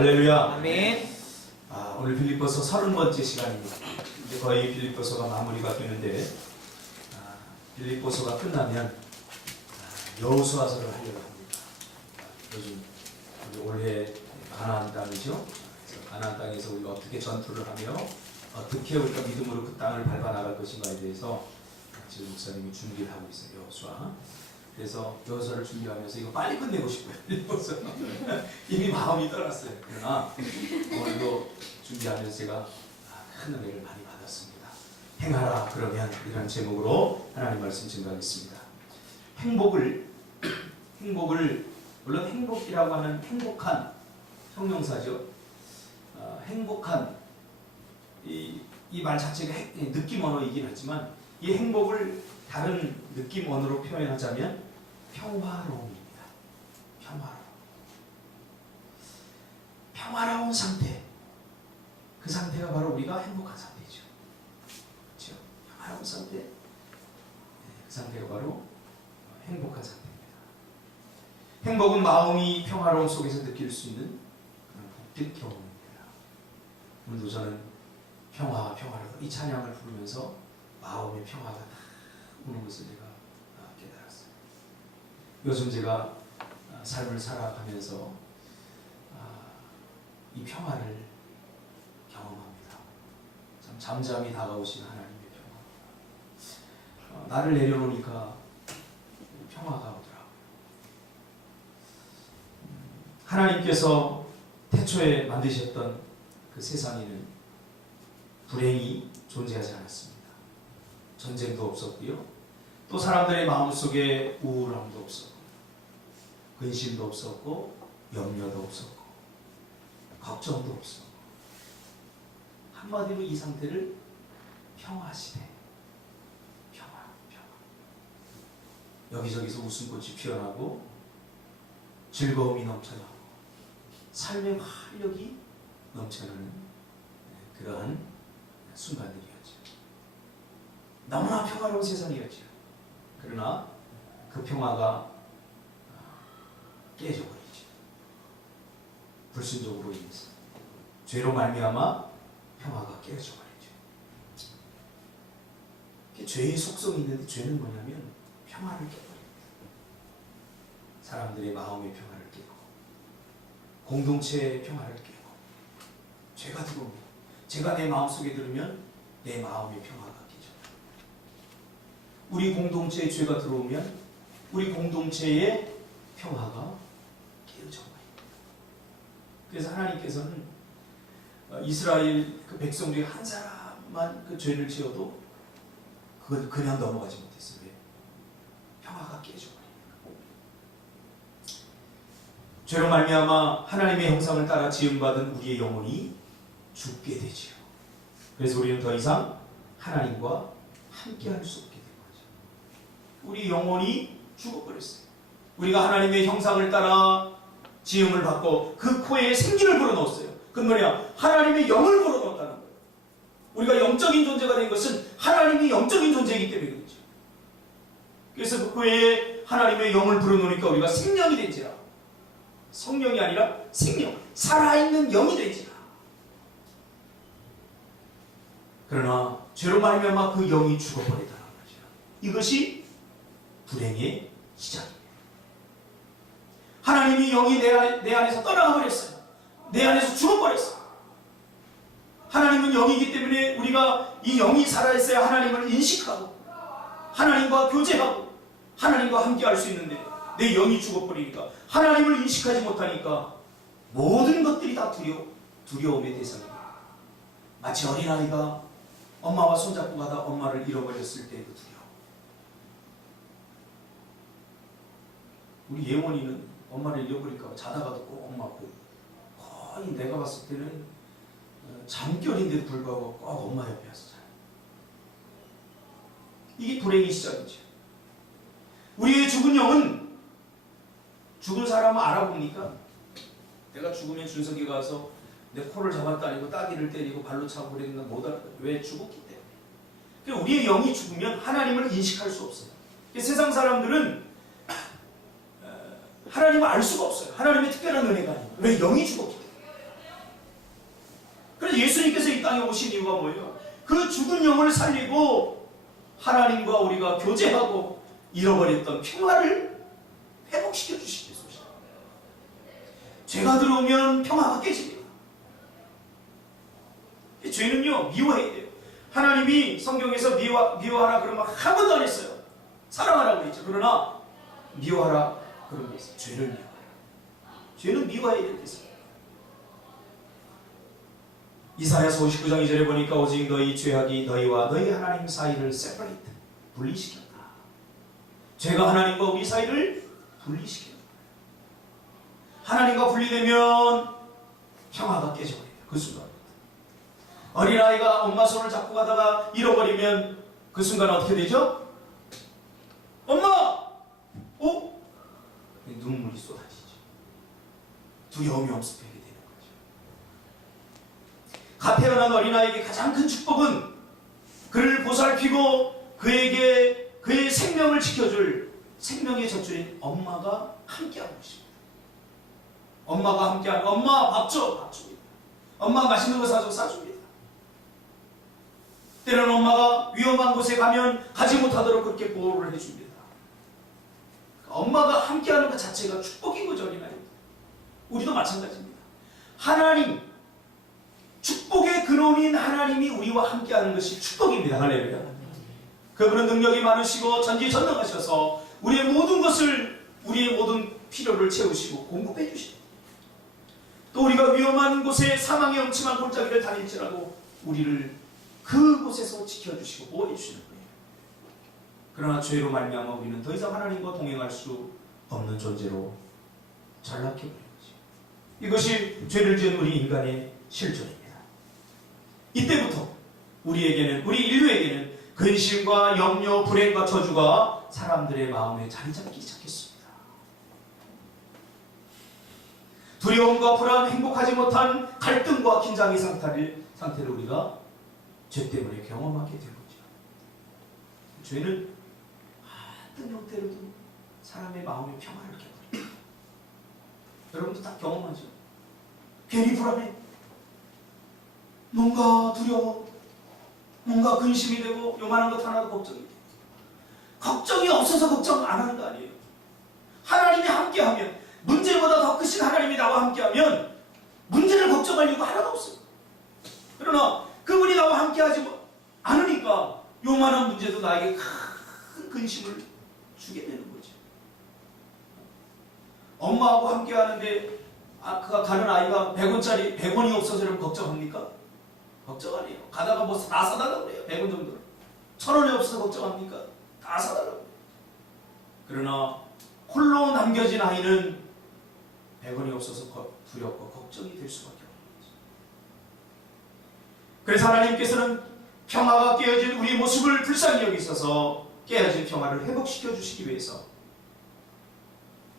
할렐루야. 아멘. 오늘 빌립보서 30번째 시간입니다. 이제 거의 빌립보서가 마무리가 되는데 빌립보서가 끝나면 여호수아서를 하려고 합니다. 요즘 올해 가나안 땅이죠. 그래서 가나안 땅에서 우리가 어떻게 전투를 하며 어떻게 우리가 믿음으로 그 땅을 밟아 나갈 것인가에 대해서 지금 목사님이 준비를 하고 있어요. 여호수아. 그래서 여호수아를 준비하면서 이거 빨리 끝내고 싶어요. 빌립보서. 이미 마음이 떠났어요. 그러나 오늘도 준비하면서 제가 큰 은혜를 많이 받았습니다. 행하라 그러면 이런 제목으로 하나님 말씀 증거하겠습니다. 행복을 물론 행복이라고 하면 행복한 형용사죠. 행복한 이 말 자체가 느낌 언어이긴 하지만 이 행복을 다른 느낌 언어로 표현하자면 평화로움입니다. 평화로운 상태. 그 상태가 바로 우리가 행복한 상태죠. 그렇죠? 평화로운 상태. 그 상태가 바로 행복한 상태입니다. 행복은 마음이 평화로움 속에서 느낄 수 있는 그런 복된 경험입니다. 오늘도 저는 평화로 이 찬양을 부르면서 마음의 평화가 딱 오는 것을 제가 깨달았어요. 요즘 제가 삶을 살아가면서 이 평화를 경험합니다. 참 잠잠히 다가오신 하나님의 평화. 나를 내려놓으니까 평화가 오더라고요. 하나님께서 태초에 만드셨던 그 세상에는 불행이 존재하지 않았습니다. 전쟁도 없었고요. 또 사람들의 마음속에 우울함도 없었고 근심도 없었고 염려도 없었고 걱정도 없었고 한마디로 이 상태를 평화시대. 평화. 여기저기서 웃음꽃이 피어나고 즐거움이 넘쳐나고 삶의 활력이 넘쳐나는 그러한 순간들이었죠. 너무나 평화로운 세상이었죠. 그러나 그 평화가 깨져버리죠. 불순종으로 인해서 죄로 말미암아 평화가 깨져버리죠. 죄의 속성이 있는데 죄는 뭐냐면 평화를 깨버립니다. 사람들의 마음의 평화를 깨고 공동체의 평화를 깨고 죄가 들어옵니다. 죄가 내 마음속에 들으면 내 마음의 평화가 깨져. 우리 공동체에 죄가 들어오면 우리 공동체의 평화가 깨어져 버립니다. 그래서 하나님께서는 이스라엘 그 백성 중에 한 사람만 그 죄를 지어도 그걸 그냥 넘어가지 못했어요. 왜? 평화가 깨져버립니다. 죄로 말미암아 하나님의 형상을 따라 지음받은 우리의 영혼이 죽게 되지요. 그래서 우리는 더 이상 하나님과 함께할 수 없게 된 거죠. 우리 영혼이 죽어버렸어요. 우리가 하나님의 형상을 따라 지음을 받고 그 코에 생기를 불어넣었어요. 그건 뭐냐? 하나님의 영을 불어넣었다는 거예요. 우리가 영적인 존재가 된 것은 하나님이 영적인 존재이기 때문에 그렇죠. 그래서 그 코에 하나님의 영을 불어넣으니까 우리가 생명이 된지라. 성령이 아니라 생명, 살아있는 영이 된지라. 그러나 죄로 말미암아 그 영이 죽어버리다는 거죠. 이것이 불행의 시작입니다. 하나님이 영이 내 안에서 떠나가 버렸어요. 내 안에서 죽어버렸어요. 하나님은 영이기 때문에 우리가 이 영이 살아있어야 하나님을 인식하고 하나님과 교제하고 하나님과 함께할 수 있는데 내 영이 죽어버리니까 하나님을 인식하지 못하니까 모든 것들이 다 두려움의 대상입니다. 마치 어린아이가 엄마와 손잡고 가다 엄마를 잃어버렸을 때의 그 두려움. 우리 예원이는 엄마를 잃어버릴까 자다가도 꼭 엄마 앞에 거의 내가 봤을 때는 잠결인데도 불구하고 꼭 엄마 옆에 왔었잖아요. 이게 불행의 시작이죠. 우리의 죽은 영은 죽은 사람을 알아보니까 내가 죽으면 준석이가 와서 내 코를 잡았다 아니고 따귀를 때리고 발로 차고 그랬는가 못 알아. 왜? 죽었기 때문에. 그러니까 우리의 영이 죽으면 하나님을 인식할 수 없어요. 세상 사람들은 하나님을 알 수가 없어요. 하나님의 특별한 은혜가 아니에요. 왜? 영이 죽었기 때문에. 이 땅에 오신 이유가 뭐예요? 그 죽은 영을 살리고 하나님과 우리가 교제하고 잃어버렸던 평화를 회복시켜 주시기 위해서. 죄가 들어오면 평화가 깨집니다. 죄는요, 미워해야 돼요. 하나님이 성경에서 미워하라 그러면 한 번도 안 했어요. 사랑하라고 그랬죠. 그러나 미워하라 그런 게 있어요. 죄를 미워하라. 죄는 미워해야 되겠어요. 이사야서 59장 2절에 보니까 오직 너희 죄악이 너희와 너희 하나님 사이를 세퍼레이트, 분리시켰다. 죄가 하나님과 우리 사이를 분리시켰다. 하나님과 분리되면 평화가 깨져버립니다. 그 순간. 어린아이가 엄마 손을 잡고 가다가 잃어버리면 그 순간 어떻게 되죠? 엄마! 눈물이 쏟아지죠. 두려움이 엄습하게 되는 거죠. 갓 태어난 어린아이에게 가장 큰 축복은 그를 보살피고 그에게 그의 생명을 지켜줄 생명의 젖줄인 엄마가 함께하는 것입니다. 엄마가 함께하는, 엄마 밥 줘, 밥 줍니다. 엄마 맛있는 거 사줘, 사줍니다. 때로는 엄마가 위험한 곳에 가면 가지 못하도록 그렇게 보호를 해줍니다. 엄마가 함께하는 것 자체가 축복인 거죠, 어린아이. 우리도 마찬가지입니다. 하나님, 축복의 근원인 하나님이 우리와 함께하는 것이 축복입니다. 할렐루야. 그분은 능력이 많으시고 전지전능하셔서 우리의 모든 것을, 우리의 모든 필요를 채우시고 공급해 주십니다. 또 우리가 위험한 곳에 사망의 엄침한 골짜기를 다닐지라도 우리를 그곳에서 지켜주시고 보호해 주시는 거예요. 그러나 죄로 말미암아 우리는 더 이상 하나님과 동행할 수 없는 존재로 전락해버린 거죠. 이것이 죄를 지은 우리 인간의 실존입니다. 이때부터 우리에게는, 우리 인류에게는 근심과 염려, 불행과 저주가 사람들의 마음에 자리 잡기 시작했습니다. 두려움과 불안, 행복하지 못한 갈등과 긴장의 상태를 우리가 죄 때문에 경험하게 된 거죠. 죄는 어떤 형태로도 사람의 마음의 평화를 깨버립니다. 여러분도 다 경험하죠? 괜히 불안해. 뭔가 두려워. 뭔가 근심이 되고 요만한 것 하나도 걱정이 돼. 걱정이 없어서 걱정 안 하는 거 아니에요. 하나님이 함께하면, 문제보다 더 크신 하나님이 나와 함께하면 문제를 걱정할 이유가 하나도 없어요. 그러나 그분이 나와 함께하지 않으니까 요만한 문제도 나에게 큰 근심을 주게 되는 거죠. 엄마하고 함께하는데 가는 아이가 100원짜리 100원이 없어서 여러분 걱정합니까? 걱정 안 해요. 가다가 뭐 다 사달라고 그래요. 100원 정도를. 1000원이 없어서 걱정합니까? 다 사달라고. 그러나 홀로 남겨진 아이는 100원이 없어서 두렵고 걱정이 될 수밖에 없는 거죠. 그래서 하나님께서는 평화가 깨어진 우리 모습을 불쌍히 여기셔서 깨어진 평화를 회복시켜 주시기 위해서,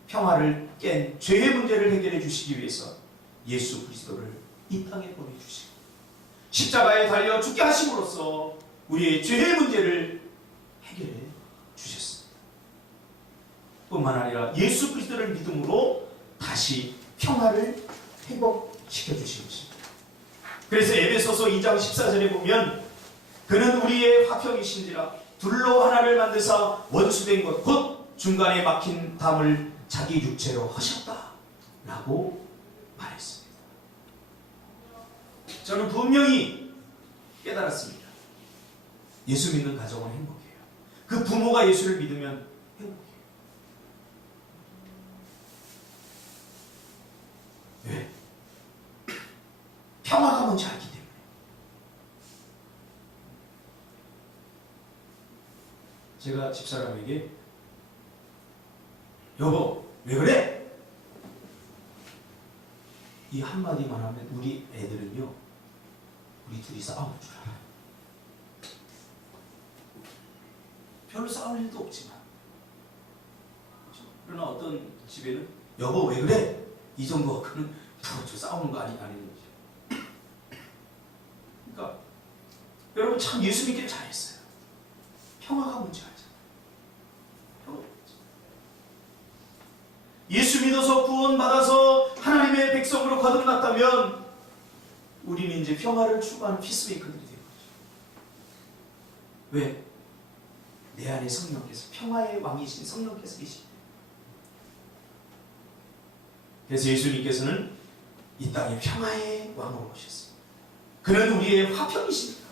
평화를 깬 죄의 문제를 해결해 주시기 위해서 예수 그리스도를 이 땅에 보내주시고 십자가에 달려 죽게 하심으로써 우리의 죄의 문제를 해결해 주셨습니다. 뿐만 아니라 예수 그리스도를 믿음으로 다시 평화를 회복시켜 주신 것입니다. 그래서 에베소서 2장 14절에 보면 그는 우리의 화평이신지라 둘로 하나를 만드사 원수된 것 곧 중간에 막힌 담을 자기 육체로 하셨다 라고 말했습니다. 저는 분명히 깨달았습니다. 예수 믿는 가정은 행복해요. 그 부모가 예수를 믿으면 행복해요. 왜? 평화가 뭔지 알기 때문에. 제가 집사람에게 여보 왜 그래? 이 한마디만 하면 우리 애들은요, 우리 둘이 싸우는 줄 알아요. 별로 싸울 일도 없지만. 그렇죠? 그러나 어떤 집에는 여보 왜 그래? 이 정도 그는 저 싸우는 거 아닌 거죠. 그러니까 여러분 참 예수 믿기를 잘했어요. 평화가 뭔지 알잖아요. 평화가 뭔지. 예수 믿어서 구원받아서 하나님의 백성으로 거듭났다면 우리는 이제 평화를 추구하는 피스메이커들이 되는 거죠. 왜? 내 안에 성령께서, 평화의 왕이신 성령께서 계시기 때문에. 그래서 예수님께서는 이 땅에 평화의 왕으로 오셨습니다. 그는 우리의 화평이십니다.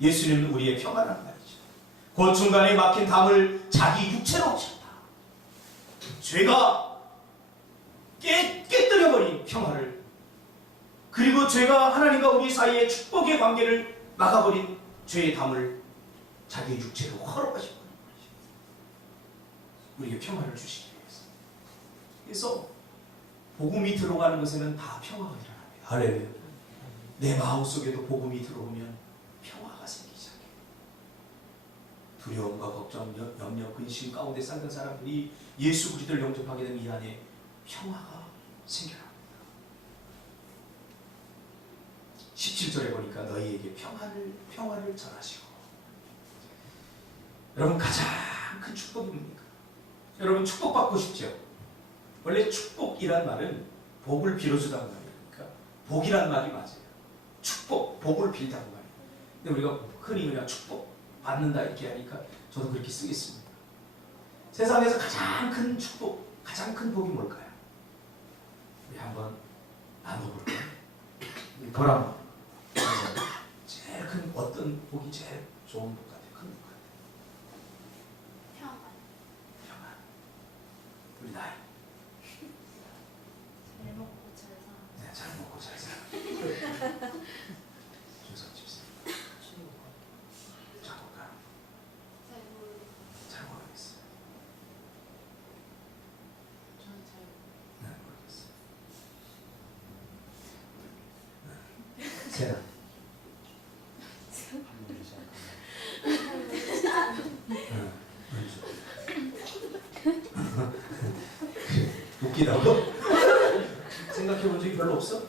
예수님은 우리의 평화라는 말이죠. 그 중간에 막힌 담을 자기 육체로 오셨다. 죄가 깨뜨려버린 평화를, 그리고 죄가 하나님과 우리 사이의 축복의 관계를 막아버린 죄의 담을 자기 육체로 헐어가시고 우리에게 평화를 주시기 위해서. 그래서 복음이 들어가는 것에는 다 평화가 일어납니다. 할렐루야. 내 마음속에도 복음이 들어오면 평화가 생기기 시작해요. 두려움과 걱정, 염려, 근심 가운데 살던 사람들이 예수 그리스도를 영접하게 되면 이 안에 평화가 생겨납니다. 17절에 보니까 너희에게 평화를 전하시고. 여러분, 가장 큰 축복이 뭡니까? 여러분, 축복받고 싶죠? 원래 축복이란 말은 복을 빌어주다는 말이니까 복이란 말이 맞아요. 축복, 복을 빌다는 말이에요. 근데 우리가 흔히 그냥 축복 받는다 이렇게 하니까 저도 그렇게 쓰겠습니다. 세상에서 가장 큰 축복, 가장 큰 복이 뭘까요? 우리 한번 나눠볼까요? 보람. 제일 큰 어떤 복이 제일 좋은 복 같아요? 큰 복 같아요? 평안. 우리 나이. 잘 먹고 잘 살아. 네, 잘 먹고 잘 살아. 준석 집사. 자고가. 잘 모르겠어요. 저는 잘 네, 모르겠어요. 세라. 웃기다고? 생각해본 적이 별로 없어?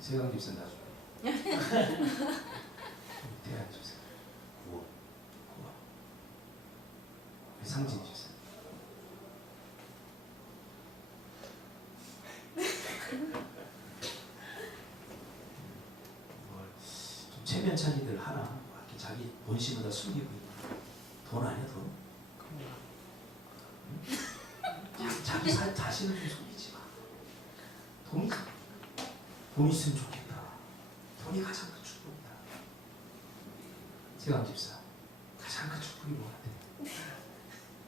세강 집사 나중에 대한 집사 구워 상진 집사 좀 체면차리들 하나 이렇게 자기 본심보다 숨기고 있는 돈 아니야 돈? 자기 자신을 좀 속이지 마. 돈 있으면 좋겠다. 돈이 가장 큰 축복이다. 세강 집사, 가장 큰 축복이 뭐 같아?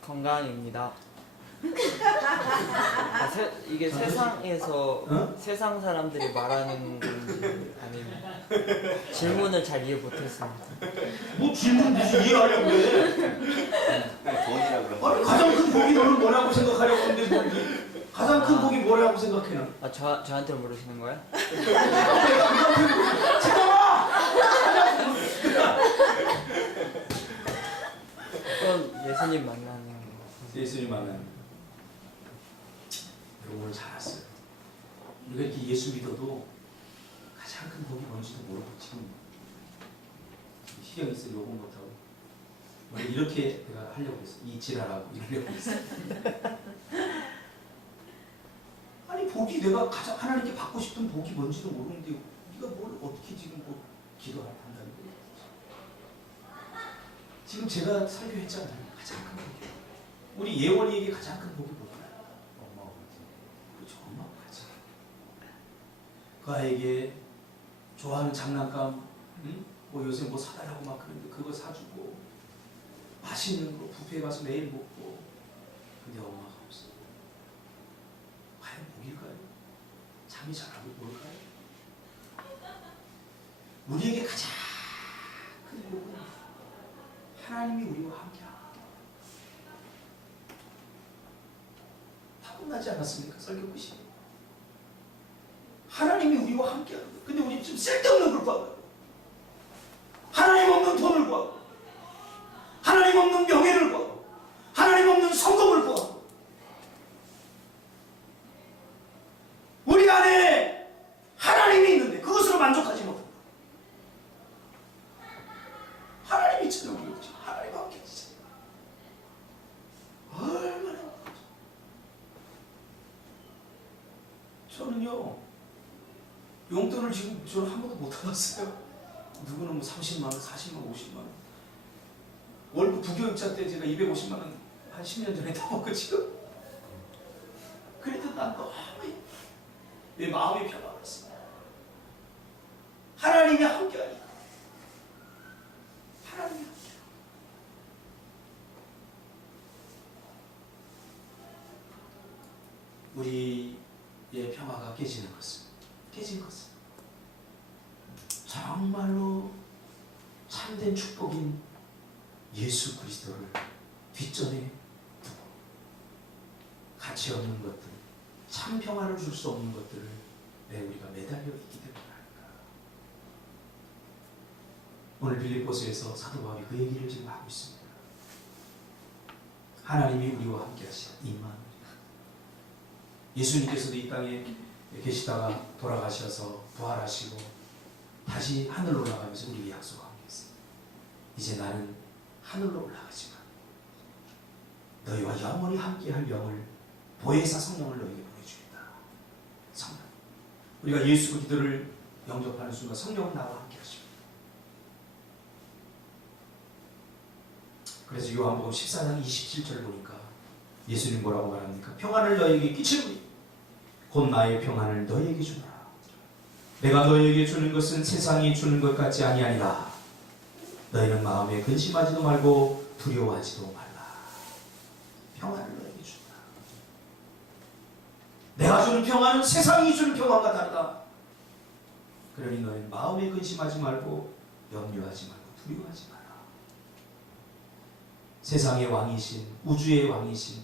건강입니다. 이게 세상에서 세상 사람들이 말하는 건지 아니면 질문을 잘 이해 못했습니다. 뭐 질문 무슨 이해하려고 해? 돈이라고 그런 아니, 가장 큰 복이 너는 뭐라고 생각하려고 하는데 복이 가장 큰 복이 뭐라고 생각해 는 저한테 모르시는 거예요? 그건 예수님 만나는 거. 예수님 만나는 오늘 잘 왔어요. 우리가 이렇게 예수 믿어도 가장 큰 복이 뭔지도 모르고 지금 희경이 있어 요금 못하고 원래 이렇게 내가 하려고 했어. 이 지랄하고 이러려고 했어. 아니 복이 내가 가장 하나님께 받고 싶은 복이 뭔지도 모르는데 네가 뭘 어떻게 지금 뭐 기도를 한다는 거야. 지금 제가 설교했잖아요. 가장 큰 복이 우리 예원이에게 가장 큰 복이 뭘까요? 엄마와 같이. 그렇죠. 엄마와 같이. 그 아이에게 좋아하는 장난감, 응? 뭐 요새 뭐 사달라고 막 그러는데 그거 사주고 맛있는 거 뷔페에 가서 매일 먹고 근데 엄마가 없어. 과연 복일까요? 잠이 잘 안 오고 뭘까요? 우리에게 가장 큰 복은 하나님이 우리와 함께하고 타고나지 않았습니까? 설교 끝이 하나님이 우리와 함께하는 거예요. 근데 우리 지금 쓸데없는 걸 구하고 하나님 없는 돈을 구하고 하나님 없는 명예를 구하고 하나님 없는 성공을 구하고 우리 안에 하나님이 있는데 그것으로 만족하지 못한다. 하나님이 있잖아요. 우리 없지. 하나님과 함께 있잖아요. 얼마나 행복하죠. 저는요 용돈을 지금 저는 한 번도 못 받았어요. 누구는 뭐 30만 원, 40만 원, 50만 원. 월급 부교육자 때 제가 250만 원 한 10년 전에 타먹고 지금. 그래도 난 너무 내 마음이 평안했어. 하나님이 함께하니까. 하나님이 함께. 우리의 평화가 깨진 것은 정말로 참된 축복인 예수 그리스도를 뒷전에 두고 가치 없는 것들, 참 평화를 줄 수 없는 것들을 왜 우리가 매달려 있기 때문에 할까? 오늘 빌립보서에서 사도 바울이 그 얘기를 지금 하고 있습니다. 하나님이 우리와 함께 하시는 임마누엘. 예수님께서도 이 땅에 계시다가 돌아가셔서 부활하시고 다시 하늘로 올라가면서 우리에게 약속하고 계습니다. 이제 나는 하늘로 올라가지만 너희와 영원히 함께할 영을 보혜사 성령을 너희에게 보내주겠다. 성령. 우리가 예수 그리스도를 영접하는 순간 성령은 나와 함께 하십니다. 그래서 요한복음 14장 27절 보니까 예수님 뭐라고 말합니까? 평안을 너희에게 끼치노니 곧 나의 평안을 너희에게 주노라. 내가 너희에게 주는 것은 세상이 주는 것 같지 아니하니라. 너희는 마음에 근심하지도 말고 두려워하지도 말라. 평안을 너희에게 준다. 내가 주는 평안은 세상이 주는 평안과 다르다. 그러니 너희는 마음에 근심하지 말고 염려하지 말고 두려워하지 마라. 세상의 왕이신, 우주의 왕이신,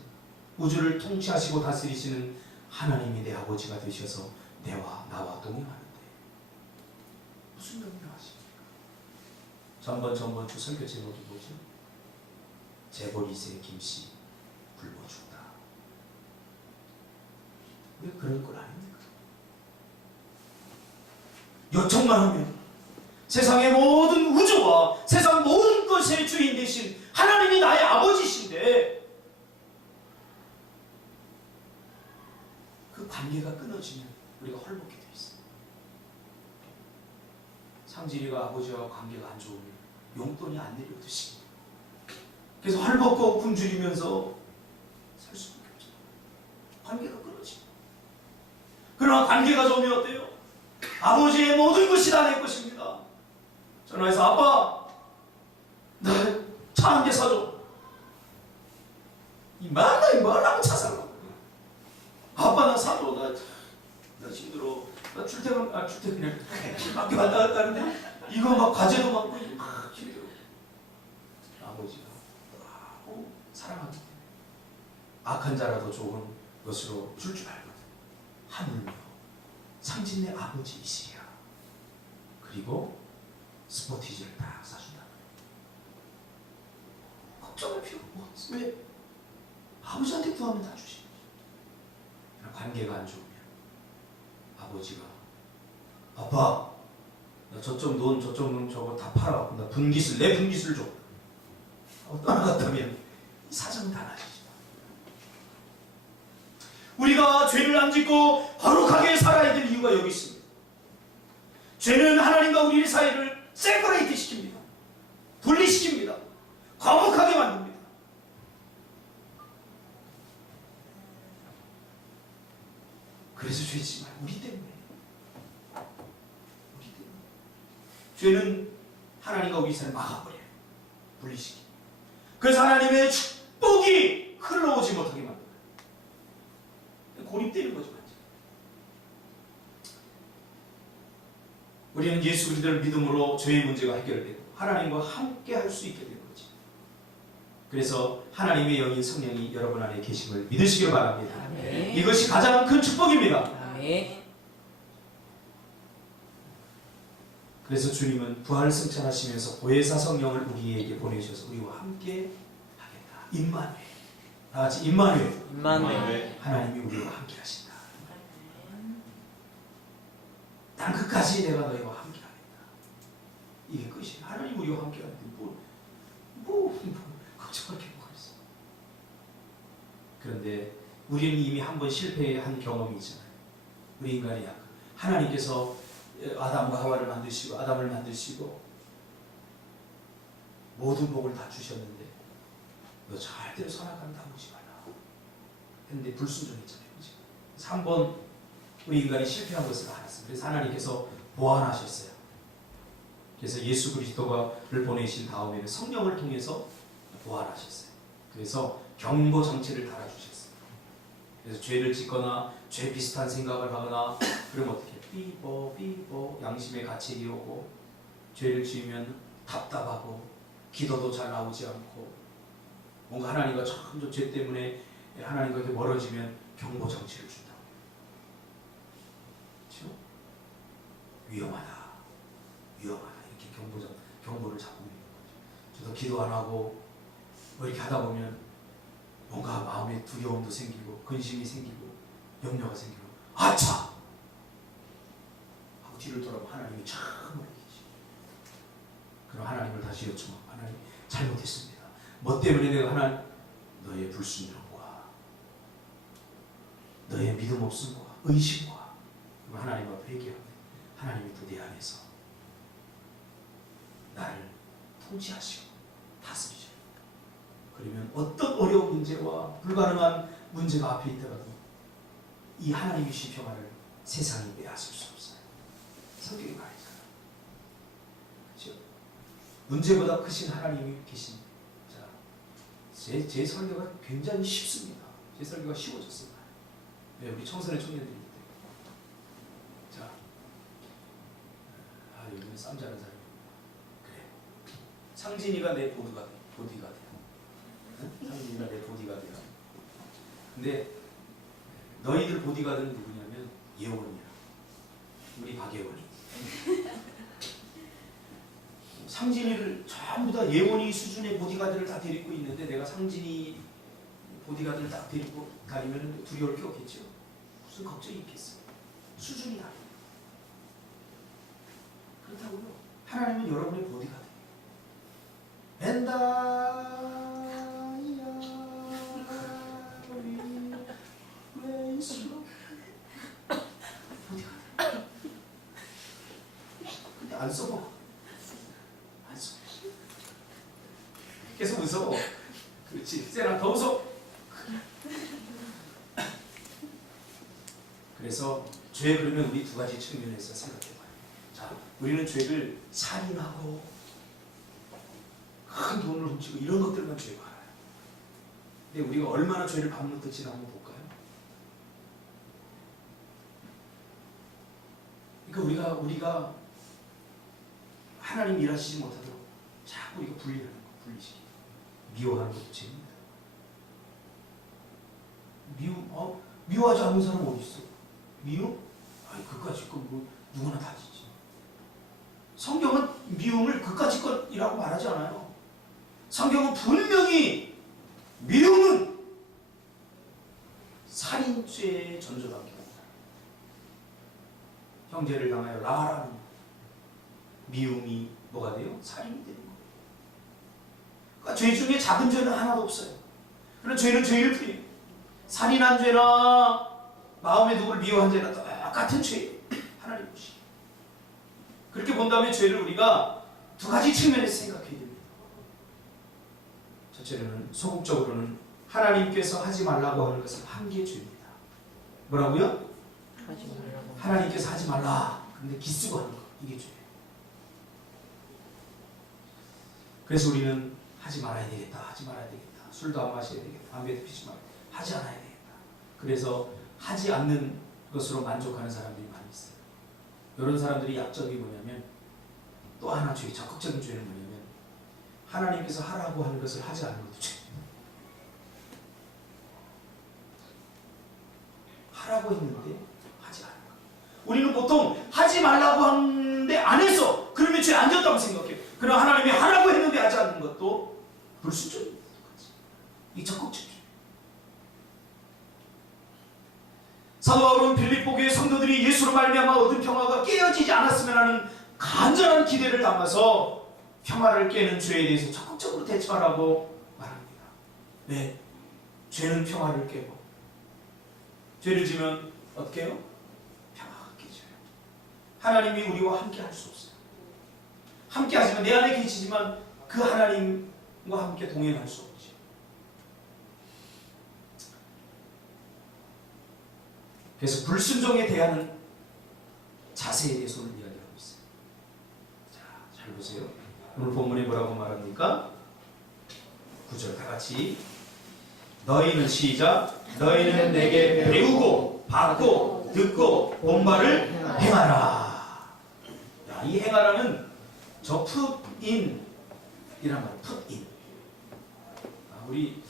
우주를 통치하시고 다스리시는 하나님이 내 아버지가 되셔서 나와 동행하는데 무슨 염려하십니까? 전번주 설교 제목이 뭐죠? 재벌 2세 김씨 굶어 죽다. 왜 그럴 건 아닙니까? 요청만 하면 세상의 모든 우주와 세상 모든 것의 주인 되신 하나님이 나의 아버지신데 그 관계가 끊어지면 우리가 헐벗게 돼 있어요. 상진이가 아버지와 관계가 안 좋으면 용돈이 안 내려오듯이 그래서 헐벗고 굶주리면서 살 수밖에 없잖아요. 관계가 끊어지고. 그러나 관계가 좋으면 어때요? 아버지의 모든 것이 다 내 것입니다. 전화해서 아빠 나 차 한 개 사줘. 이말라고 차 사라고. 아빠 나 사줘. 나 힘들어. 나 출퇴근이야. 밖에 왔다 갔다 하는데 이거 막 과제도 맡고 막 힘들어. 아버지가 사랑하기 때문에 악한 자라도 좋은 것으로 줄 알거든. 하물며 상진의 아버지이시야. 그리고 스포티지를 다 사준다. 걱정할 필요 없어. 왜? 아버지한테 구하면 다 주시는 거지. 관계가 안 좋으면 아버지가 아빠 나 저쪽 돈 저거 다 팔아갖고 나 내 분깃을 줘. 떠나갔다면 이 사정은 달라지지. 우리가 죄를 안 짓고 거룩하게 살아야 될 이유가 여기 있습니다. 죄는 하나님과 우리 사이를 세퍼레이트 시킵니다. 분리시킵니다. 거룩하게 만듭니다. 그래서 죄 짓지 말고 우리 때문에. 죄는 하나님과 우리 사이를 막아버려요. 분리시키. 그래서 하나님의 축복이 흘러오지 못하게 만듭니다. 고립되는 거죠. 완전. 우리는 예수 그리스도를 믿음으로 죄의 문제가 해결되고 하나님과 함께 할 수 있게 되는 거죠. 그래서 하나님의 영인 성령이 여러분 안에 계심을 믿으시길 바랍니다. 아멘. 이것이 가장 큰 축복입니다. 아멘. 그래서 주님은 부활을 승천하시면서 보혜사 성령을 우리에게 보내셔서 우리와 함께 하겠다. 임마누엘. 다 같이 임마누엘. 임마누엘. 하나님이 우리와 함께 하신다. 땅 끝까지 내가 너희와 함께 하겠다. 이게 끝이에요. 하나님 우리와 함께 하는데 뭐 걱정할 게 뭐가 있어. 그런데 우리는 이미 한 번 실패한 경험이 있잖아요. 우리 인간의 약. 하나님께서 아담과 하와를 만드시고 아담을 만드시고 모든 복을 다 주셨는데 너 절대로 선악과는 다 먹지 마라 했는데 불순종했잖아요. 그렇지? 그래서 한 번 우리 인간이 실패한 것을 알았어요. 그래서 하나님께서 보완하셨어요. 그래서 예수 그리스도를 보내신 다음에는 성령을 통해서 보완하셨어요. 그래서 경고 정체를 달아주셨어요. 그래서 죄를 짓거나 죄 비슷한 생각을 하거나 그러면 어떻게 삐버 양심의 가책이 오고 죄를 지으면 답답하고 기도도 잘 나오지 않고 뭔가 하나님과 점점 죄 때문에 하나님과 이렇게 멀어지면 경고 정체를 준다고. 그렇죠? 위험하다 이렇게 경고를 자꾸 있는 거죠. 저도 기도 안 하고 뭐 이렇게 하다 보면 뭔가 마음에 두려움도 생기고 근심이 생기고 염려가 생기고 아차 하고 뒤를 돌아보면 하나님이 참으로 계시. 그럼 하나님을 다시 요청하고 하나님 잘못했습니다. 뭐 때문에 내가 하나님 너의 불순종과 너의 믿음 없음과 의심과 하나님 앞에 회개하면 하나님이 또 내 안에서 나를 통치하시고 다스리셔요. 그러면 어떤 어려운 문제와 불가능한 문제가 앞에 있더라도 이 하나님의 평화를 세상이 빼앗을 수 없어요. 성경이 말이잖아요. 그렇죠? 문제보다 크신 하나님이 계신. 자, 제 설교가 굉장히 쉽습니다. 제 설교가 쉬워졌습니다. 네, 우리 청소년 청년들이 있대. 자, 요즘에 쌈 자는 사람이 그래. 상진이가 내 보디가드야. 상진이가 내 보디가드야. 근데 너희들 보디가드는 누구냐면 예원이야. 우리 박예원이. 상진이를 전부 다 예원이 수준의 보디가드를 다 데리고 있는데 내가 상진이 보디가드를 딱 데리고 다니면 두려울 게 없겠죠. 무슨 걱정이 있겠어요. 수준이 다르다. 그렇다고요. 하나님은 여러분의 보디가드. 엔다이야 우리 왜 있어? 보디가드. 근데 안 써먹어. 안 써. 계속 무서워. 그렇지. 세라 더 무서워. 그래서 죄 그러면 우리 두 가지 측면에서 생각해봐요. 자, 우리는 죄를 살인하고 큰 돈을 훔치고 이런 것들만 죄가 알아요. 근데 우리가 얼마나 죄를 밥 먹듯이 한번 볼까요? 그러니까 우리가 하나님 일하시지 못하도록 자꾸 이거 분리하는 거, 분리시키. 미워하는 것도 죄입니다. 미워하지 않는 사람 어디 있어? 미움? 아니 그까짓 건 뭐 누구나 다 지지. 성경은 미움을 그까짓 것이라고 말하지 않아요. 성경은 분명히 미움은 살인죄에 전조당합니다. 형제를 당하여 라라는 미움이 뭐가 돼요? 살인이 되는 거예요. 그러니까 죄 중에 작은 죄는 하나도 없어요. 그런 죄는 죄일 뿐이에요. 살인한 죄나 마음에 누구를 미워한 죄나 똑같은 죄예요. 하나님 보시. 그렇게 본다면 죄를 우리가 두 가지 측면에서 생각해야 됩니다. 첫째로는 소극적으로는 하나님께서 하지 말라고 하는 것은 한계의 죄입니다. 뭐라고요? 하지 말라고. 하나님께서 하지 말라. 근데 기쓰고 하는 거. 이게 죄예요. 그래서 우리는 하지 말아야 되겠다. 하지 말아야 되겠다. 술도 안 마셔야 되겠다. 담배도 피지 말아야 되겠다. 하지 않아야 되겠다. 그래서 하지 않는 것으로 만족하는 사람들이 많이 있어요. 이런 사람들이 약점이 뭐냐면 또 하나 죄, 적극적인 죄는 뭐냐면 하나님께서 하라고 하는 것을 하지 않는 것도 죄입니다. 하라고 했는데 하지 않는 것. 우리는 보통 하지 말라고 하는데 안 했어. 그러면 죄 안 졌다고 생각해요. 그러나 하나님이 하라고 했는데 하지 않는 것도 불순종입니다. 이 적극적 죄. 사도 바울은 빌립보 교회 성도들이 예수로 말미암아 얻은 평화가 깨어지지 않았으면 하는 간절한 기대를 담아서 평화를 깨는 죄에 대해서 적극적으로 대처하라고 말합니다. 네, 죄는 평화를 깨고 죄를 지면 어떻게 해요? 평화가 깨져요. 하나님이 우리와 함께 할 수 없어요. 함께 하지만 내 안에 계시지만 그 하나님과 함께 동행할 수 없죠. 그래서 불순종에 대한 자세에 대해서 오늘 이야기하고 있어요. 자, 잘 보세요. 오늘 본문에 뭐라고 말합니까? 9절 다 같이. 너희는 시작. 너희는 내게 배우고 받고 듣고 본 바를 행하라. 야, 이 행하라는 저 put in이란 말. put in. 우리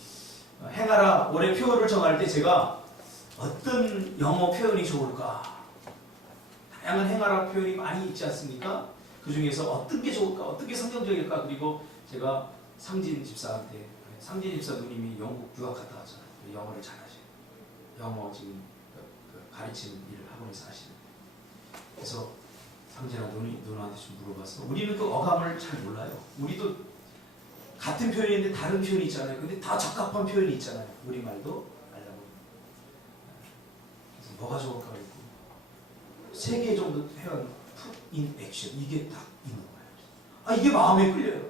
행하라 올해 표어를 정할 때 제가 어떤 영어 표현이 좋을까? 다양한 행하라 표현이 많이 있지 않습니까? 그 중에서 어떤 게 좋을까? 어떤 게 성경적일까? 그리고 제가 상진 집사한테, 상진 집사 누님이 영국 유학 갔다 왔잖아요. 영어를 잘하셔요. 영어 지금 가르치는 일을 학원에서 하시는. 그래서 상진아 누나한테 좀 물어봤어. 우리는 그 어감을 잘 몰라요. 우리도 같은 표현인데 다른 표현이 있잖아요. 근데 다 적합한 표현이 있잖아요. 우리말도 알라고. 그래서 뭐가 좋을까 그랬고 3개 정도 해온 put in action 이게 딱 있는 거예요. 아 이게 마음에 끌려요.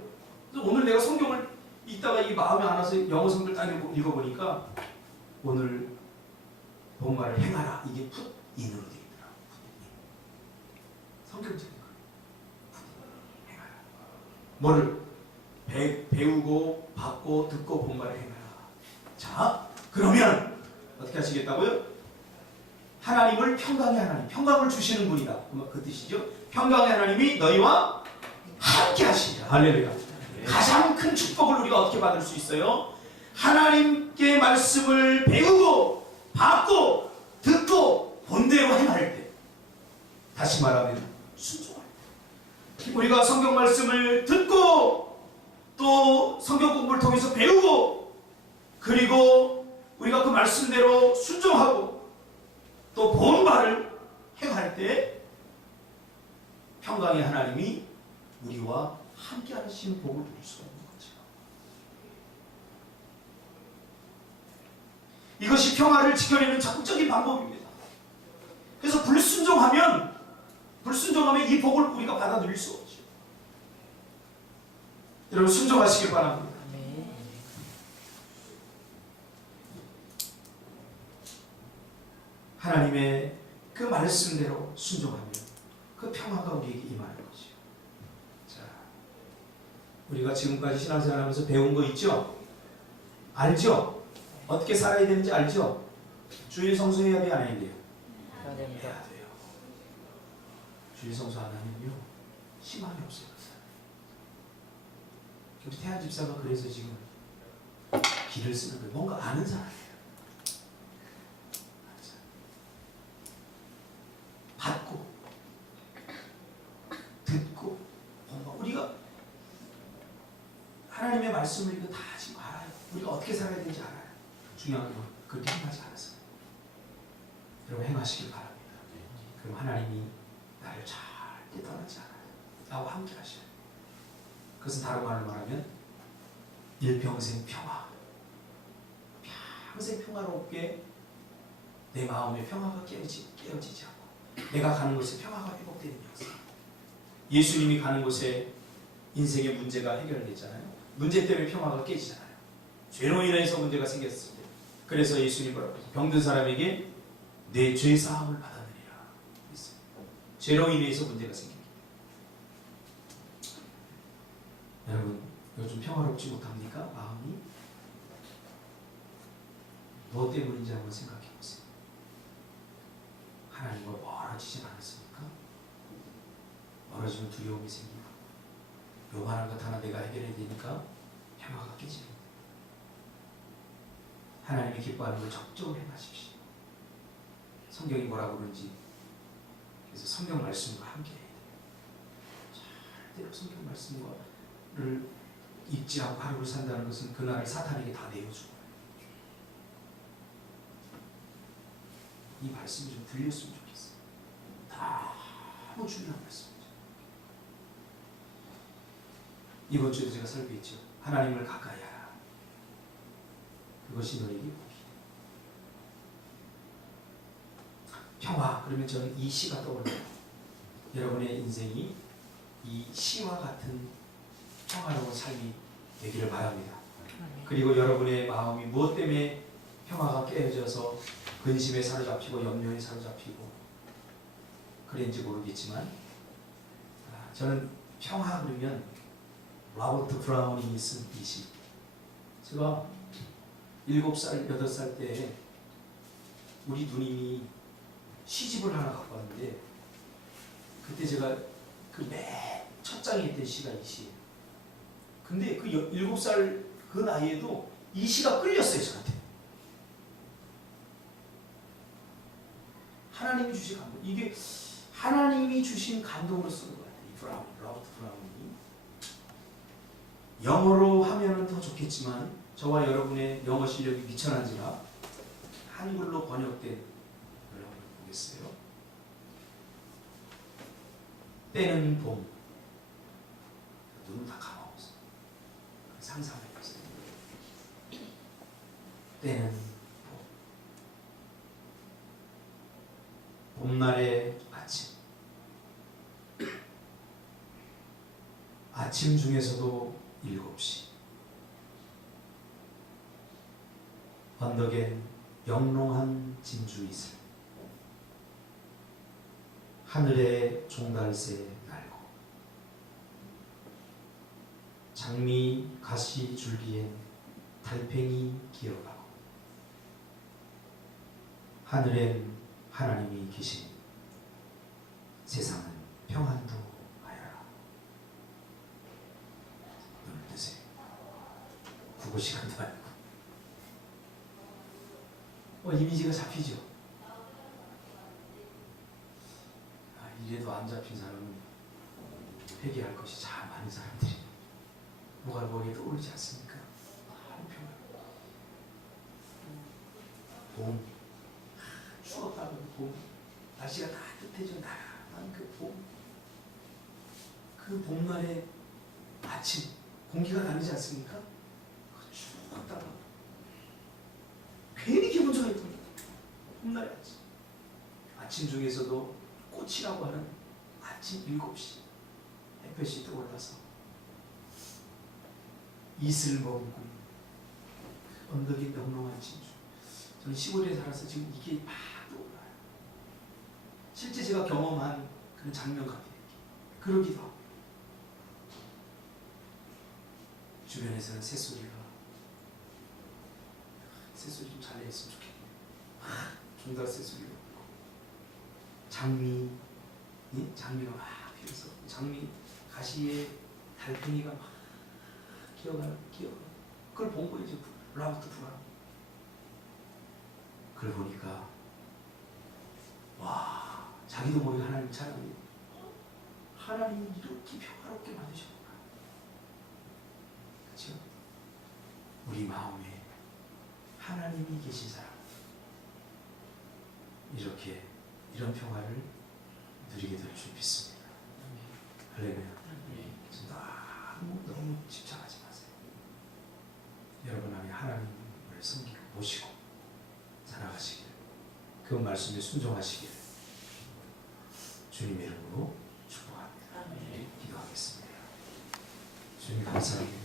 그래서 오늘 내가 성경을 읽다가 이 마음에 안 와서 영어 성경을 딱 읽어보니까 오늘 본말을 행하라 이게 put in으로 되어 있더라고요. 성경적인 거예요. 행하라. 뭐를 배우고 받고 듣고 본말을 행하라. 자 그러면 어떻게 하시겠다고요? 하나님을 평강의 하나님, 평강을 주시는 분이다. 그 뜻이죠. 평강의 하나님이 너희와 함께 하시리라. 할렐루야. 가장 큰 축복을 우리가 어떻게 받을 수 있어요? 하나님께 말씀을 배우고 받고 듣고 본대로 행할 때, 다시 말하면 순종할 때, 우리가 성경 말씀을 듣고 또 성경 공부를 통해서 배우고 그리고 우리가 그 말씀대로 순종하고 또 본 바를 행할 때 평강의 하나님이 우리와 함께 하시는 복을 누릴 수가 있는 거죠. 이것이 평화를 지켜내는 적극적인 방법입니다. 그래서 불순종하면 이 복을 우리가 받아 누릴 수 없죠. 여러분 순종하시길 바랍니다. 하나님의 그 말씀대로 순종하면 그 평화가 우리에게 임하는 거죠. 자, 우리가 지금까지 신앙생활하면서 배운 거 있죠? 알죠? 어떻게 살아야 되는지 알죠? 주일 성수해야 돼, 안 해야 돼요? 해야 됩니다. 해야 돼요. 주일 성수 안 하면요 희망이 없어요. 우리 태한 집사가 그래서 지금 길을 쓰는 거예요. 뭔가 아는 사람이에요. 받고 듣고 뭔가 우리가 하나님의 말씀을 이거 다 지금 알아요. 우리가 어떻게 살아야 되는지 알아요. 중요한 건 그렇게 행하지 않았어요. 여러분 행하시길 바랍니다. 그럼 하나님이 나를 절대 떠나지 않아요. 나와 함께 하셔요. 그것은 다른 말로 말하면 일평생 평화, 평생 평화롭게 내 마음의 평화가 깨어지지 않고 내가 가는 곳에 평화가 회복되는 역사. 예수님이 가는 곳에 인생의 문제가 해결됐잖아요. 문제 때문에 평화가 깨지잖아요. 죄로 인해서 문제가 생겼을 때. 그래서 예수님 뭐라고 했어요? 병든 사람에게 내 죄 사함을 받아들이라 했어요. 죄로 인해서 문제가 생깁니다. 여러분 요즘 평화롭지 못합니까? 마음이? 뭐 때문인지 한번 생각해 보세요. 하나님과 멀어지진 않았습니까? 멀어지면 두려움이 생기고 요만한 것 하나 내가 해결해야 되니까 평화가 깨집니다. 하나님이 기뻐하는 걸 적극적으로 행하십시오. 성경이 뭐라고 그러는지 그래서 성경 말씀과 함께 해야 돼요. 절대로 성경 말씀을 잊지 않고 하루를 산다는 것은 그날을 사탄에게 다 내어주고 이 말씀이 좀 들렸으면 좋겠어요. 너무 중요한 말씀이죠. 이번 주에도 제가 설교했죠. 하나님을 가까이 하라. 그것이 너에게 복이다. 평화 그러면 저는 이 시가 떠올라요. 여러분의 인생이 이 시와 같은 평화로운 삶이 되기를 바랍니다. 그리고 여러분의 마음이 무엇 때문에 평화가 깨어져서 근심에 사로잡히고 염려에 사로잡히고 그랬는지 모르겠지만 저는 평화 그러면 로버트 브라우닝이 쓴 이 시. 제가 7살, 8살 때 우리 누님이 시집을 하나 갖고 왔는데 그때 제가 그 맨 첫 장에 있던 시가 이 시예요. 근데 그 7살 그 나이에도 이 시가 끌렸어요, 저한테. 하나님이 주신 감동. 이게 하나님이 주신 감동으로 쓰는 것 같아요. 이 브라운, 로버트 브라운이. 영어로 하면은 더 좋겠지만 저와 여러분의 영어 실력이 미천한지라 한글로 번역된 걸 한번 보겠어요. 때는 봄. 눈을 다 감아오세요. 상상해보세요. 때는 봄. 봄날의 아침. 아침 중에서도 7시. 언덕엔 영롱한 진주 이슬. 하늘에 종달새 날고. 장미 가시 줄기엔 달팽이 기어가고. 하늘엔 하나님이 계시니 세상은 평안도 하여라. 눈을 뜨세요. 국어 시간도 아니고. 이미지가 잡히죠? 이래도 안 잡힌 사람은 회개할 것이 참 많은 사람들이 뭐가 머리에 떠오르지 않습니까? 한평 봄, 추웠다고 봄, 날씨가 따뜻해져 나른한 그 봄, 그 봄날의 아침, 공기가 다르지 않습니까? 그 추웠다가 괜히 기분 좋아했던 봄날의 아침. 아침 중에서도 꽃이라고 하는 아침 7시 햇볕이 떠올라서 이슬 머금고 언덕에 영롱한 진주. 저는 시골에 살아서 지금 이게 막 떠올라요. 실제 제가 경험한 그런 장면 같아요. 그러기도 하고 주변에서는 새소리 좀 잘 냈으면 좋겠네요. 종달 새소리가 있고 장미가 막 피어서 장미 가시에 달팽이가 막 기어가 그걸 본 거예요. 로버트 브라운. 그걸 보니까 와, 자기도 모르게 하나님 찬양해요. 하나님이 이렇게 평화롭게 만드셨구나. 그렇죠? 우리 마음에 하나님이 계신 사람, 이렇게 이런 평화를 누리게 될 줄 믿습니다. 할렐루야. 너무 집착하지 마세요. 여러분 안에 하나님을 섬기고 모시고 살아가시길, 그 말씀에 순종하시길 주님의 이름으로 축복합니다. 기도하겠습니다. 주님 감사합니다.